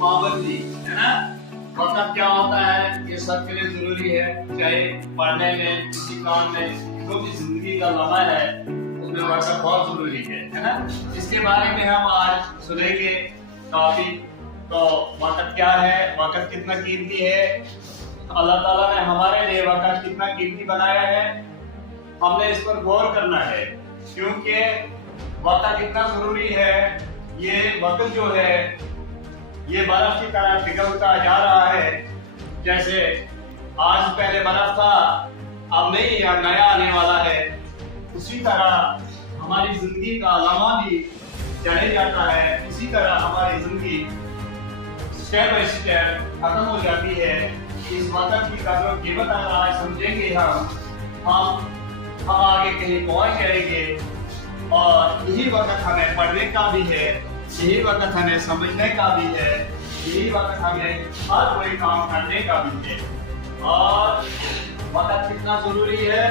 पाबंदी है ना। वक्त क्या होता है, ये सब के लिए जरूरी है, चाहे पढ़ने में, किसी काम में, जो भी जिंदगी का लम्हा है उसमें वक्त बहुत जरूरी है ना। इसके बारे में हम आज सुनेंगे काफी। तो वक्त क्या है, वक्त कितना कीमती है, अल्लाह ताला ने हमारे लिए वक्त कितना कीमती बनाया है, हमने इस पर गौर करना है, क्योंकि वक्त कितना जरूरी है। ये वक्त जो है ये बर्फ की तरह पिघलता जा रहा है। जैसे आज पहले बर्फ था, अब नहीं, अब नया आने वाला है। उसी तरह हमारी जिंदगी का लम्हा भी चले जाता है, इसी तरह हमारी जिंदगी स्टेप बाय स्टेप खत्म हो जाती है। इस वक्त की कदर कीमत अगर आज समझेंगे हम आगे कहीं पहुंच जाएंगे। और यही वक्त हमें पढ़ने का भी है, यही वक्त हमें समझने का भी है, यही वक्त हमें हर कोई काम करने का भी है। और वक्त कितना जरूरी है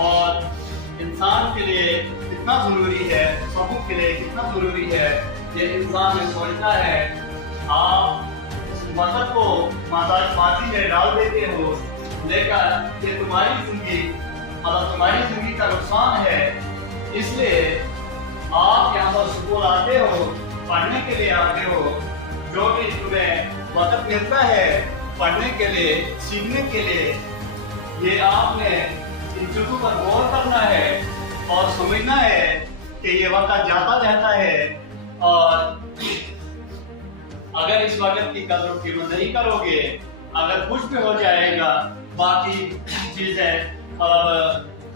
और इंसान के लिए कितना जरूरी है, सबों के लिए कितना जरूरी है, ये इंसान में सोचता है। आप वक्त को माटी में डाल देते हो, लेकिन ये तुम्हारी जिंदगी, मतलब तुम्हारी जिंदगी का नुकसान है। इसलिए आप यहाँ पर स्कूल आते हो, पढ़ने के लिए आते हो, जो भी तुम्हें वक्त मिलता है पढ़ने के लिए, सीखने के लिए, ये आपने इन चीजों पर गौर करना है और समझना है कि ये वक्त जाता रहता है। और अगर इस वक्त की कदर कीमत नहीं करोगे, अगर कुछ भी हो जाएगा, बाकी चीजें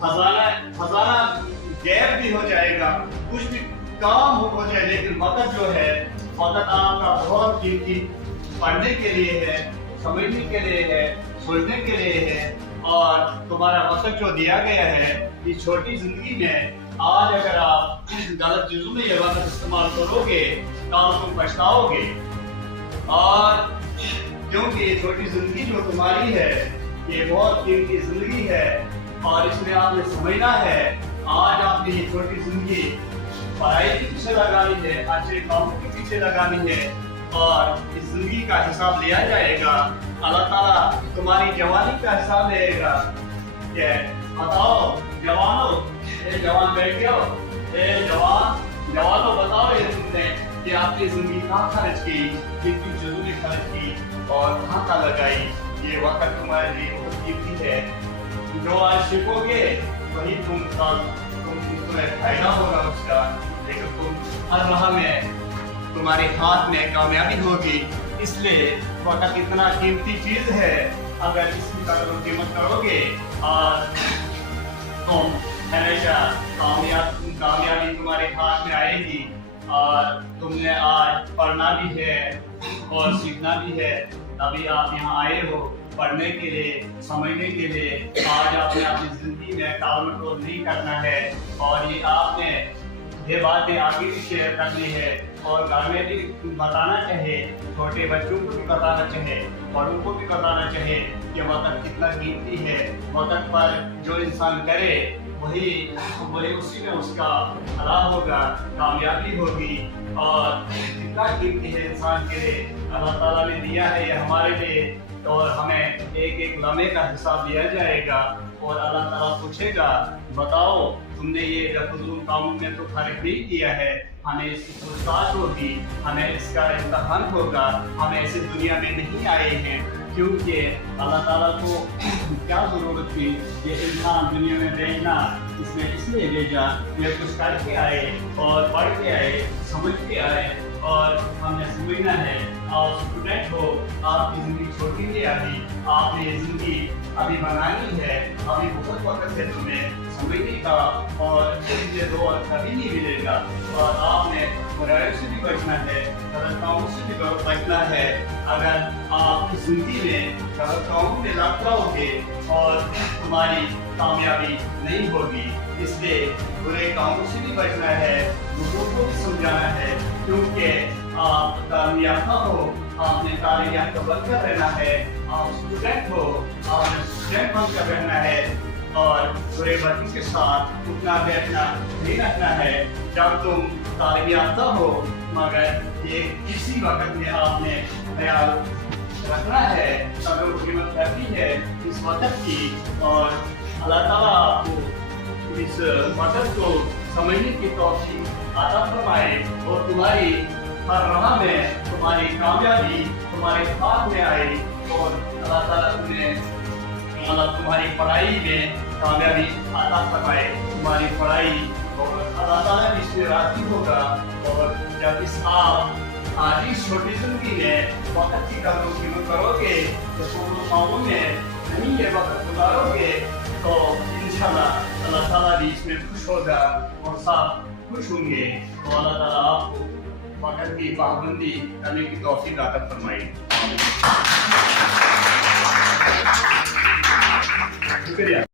खजाना गैप भी हो जाएगा, कुछ भी काम हो जाए, लेकिन वक्त जो है, वक्त आपका बहुत कीमती पढ़ने के लिए है, समझने के लिए है, सोचने के लिए है। और तुम्हारा वक्त जो दिया गया है इस छोटी जिंदगी में, आज अगर आप गलत चीजों में ये वक्त इस्तेमाल करोगे तो तुम पछताओगे। और क्योंकि ये छोटी जिंदगी जो तुम्हारी है ये बहुत कीमती जिंदगी है, और इसमें आपने समझना है। आज आपने ये छोटी जिंदगी पढ़ाई के पीछे लगानी है, अच्छे कामों के पीछे लगानी है, और इस जिंदगी का हिसाब लिया जाएगा। अल्लाह ताला तुम्हारी जवानी का हिसाब लेगा। बताओ जवानों, जवान बैठ गए हो, जवानों बताओ ये तुमने कि आपकी जिंदगी कहाँ खर्च की, कितनी जरूरी खर्च की और कहाँ का लगाई। ये वक्त तुम्हारे लिए बहुत कीमती है। जो आज सीखोगे वही तुम्हें फायदा होगा उसका, लेकिन तुम हर राह में तुम्हारे हाथ में कामयाबी होगी। इसलिए वक्त इतना कीमती चीज है, अगर इसकी कदर कीमत करोगे और तुम हमेशा कामयाबी तुम्हारे हाथ में आएगी। और तुमने आज पढ़ना भी है और सीखना भी है, तभी आप यहाँ आए हो पढ़ने के लिए, समझने के लिए। आज आपने अपनी जिंदगी में टाल-मटोल नहीं करना है, और ये आपने ये बातें आगे भी शेयर करनी है और घर में भी बताना चाहिए, छोटे बच्चों को भी बताना चाहिए, बड़ों को भी बताना चाहिए कि वक्त कितना कीमती है। वक्त पर जो इंसान करे वही उसी में उसका भला होगा, कामयाबी होगी। और कितना कीमती है इंसान के लिए, अल्लाह ताला ने दिया है ये हमारे लिए। और हमें एक एक लम्हे का हिसाब लिया जाएगा और अल्लाह ताला पूछेगा, बताओ तुमने ये फजूल कामों में तो खर्च नहीं किया है, हमें इसकी पूछताछ होगी, हमें इसका इम्तहान होगा। हम ऐसी दुनिया में नहीं आए हैं क्योंकि अल्लाह ताला को क्या जरूरत थी ये इंसान दुनिया में भेजना, इसने इसलिए भेजा ये कुछ करके आए और पढ़ के आए, समझ के आए। और हमने समझना है, आप स्टूडेंट हो, आपकी जिंदगी छोटी है, आपने ये जिंदगी अभी बनानी है, अभी बहुत वक्त है तुम्हें समझने का, और इसलिए दो कभी नहीं मिलेगा। और आपने बुराइयों से भी बचना है, गलत कामों से भी बचना है। अगर आप जिंदगी में गलत कामों में लग जाओगे और तुम्हारी कामयाबी नहीं होगी, इसलिए बुरे कामों से भी बचना है, लोगों को भी समझाना है। क्योंकि आप कामयाब हो, आपने कामयाब बनकर रहना है, आप स्टूडेंट हो, आपने स्टूडेंट बनकर रहना है। और बुरे बच्चों के साथ उठना बैठना नहीं रखना है। जब तुम तालीम याफ्ता हो, मगर ये किसी वक्त में आपने ख्याल रखना है, अगर कीमत करनी है इस वक्त की, और अल्लाह ताला आपको इस वक्त को समझने की तौफीक अता फरमाए, और तुम्हारी हर राह में तुम्हारी कामयाबी तुम्हारे हाथ में आए, और अल्लाह ताला तुम्हें मतलब तुम्हारी पढ़ाई में कामयाबी अता फरमाए, तुम्हारी पढ़ाई, और अल्लाह ताला इसमें राजी होगा। और जब इस आप आज इस छोटी जिंदगी में वक्त की कदर करोगे, तो सोनों खाओं में नहीं ये वक्त गुजारोगे, तो इंशाल्लाह अल्लाह ताला भी इसमें खुश होगा और सब खुश होंगे, और अल्लाह ताला आपको वक्त की पाबंदी करने की तौफीक अता फरमाए। शुक्रिया।